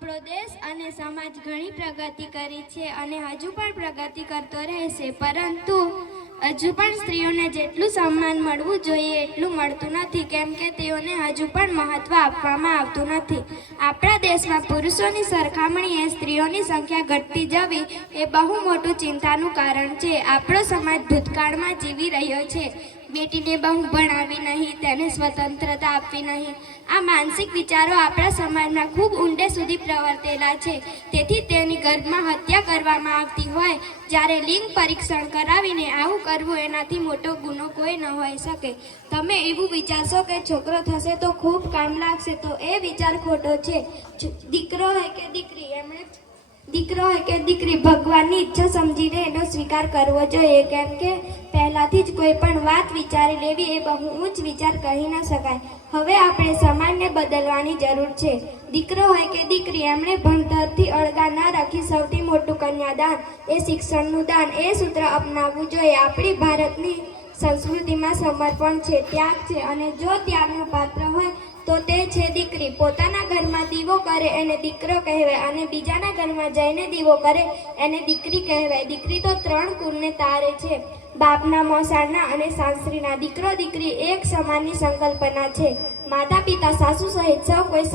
આપણો દેશ અને સમાજ ઘણી પ્રગતિ કરી છે અને હજુ પણ પ્રગતિ કરતો રહેશે, પરંતુ હજુ પણ સ્ત્રીઓને જેટલું સન્માન મળવું જોઈએ એટલું મળતું નથી, કેમ કે તેઓને હજુ પણ મહત્વ આપવામાં આવતું નથી. આપણા દેશમાં પુરુષોની સરખામણીએ સ્ત્રીઓની સંખ્યા ઘટતી જવી એ બહુ મોટું ચિંતાનું કારણ છે. આપણો સમાજ ભૂતકાળમાં જીવી રહ્યો છે. બેટીને બહુ ભણાવી નહીં, તેને સ્વતંત્રતા આપવી નહીં, આ માનસિક વિચારો આપણા સમાજમાં ખૂબ ઊંડે સુધી પ્રવર્તેલા છે. તેથી તેની ગર્ભમાં હત્યા કરવામાં આવતી હોય, જ્યારે લિંગ પરીક્ષણ કરાવીને આવું કરવું એનાથી મોટો ગુનો કોઈ ન હોઈ શકે. તમે એવું વિચારશો કે છોકરો થશે તો ખૂબ કામ લાગશે, તો એ વિચાર ખોટો છે. દીકરો હોય કે દીકરી ભગવાનની ઈચ્છા સમજીને એનો સ્વીકાર કરવો જોઈએ, કેમ કે પહેલાથી જ કોઈ પણ વાત વિચારી લેવી એ બહુ ઊંચ વિચાર કહી ન શકાય. હવે આપણે સમાજને બદલવાની જરૂર છે. દીકરો હોય કે દીકરી, એમણે ભણતરથી અળગા ન રાખી સૌથી મોટું કન્યાદાન એ શિક્ષણનું દાન એ સૂત્ર અપનાવવું જોઈએ. આપણી ભારતની સંસ્કૃતિમાં સમર્પણ છે, ત્યાગ છે, અને જો ત્યાગનું પાત્ર હોય તો તે છે દીકરી. પોતાના ઘરમાં દીવો કરે એને દીકરો કહેવાય અને બીજાના ઘરમાં જઈને દીવો કરે એને દીકરી કહેવાય. દીકરી તો 3 કુળને તારે છે, બાપના, મોસાળના અને સાસરીના. દીકરો દીકરી એક સમાનની સંકલ્પના છે. માતા પિતા સાસુ સહિત સૌ કોઈ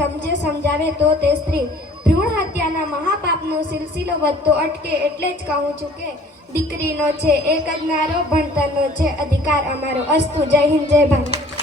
સમજાવે તો તે સ્ત્રી. ભ્રૂણ હત્યાના મહાપાપનો સિલસિલો વધતો અટકે એટલે જ કહું છું કે દીકરીનો છે એક જ નારો, ભણતરનો છે અધિકાર અમારો. અસ્તુ. જય હિન્દ, જય ભારત.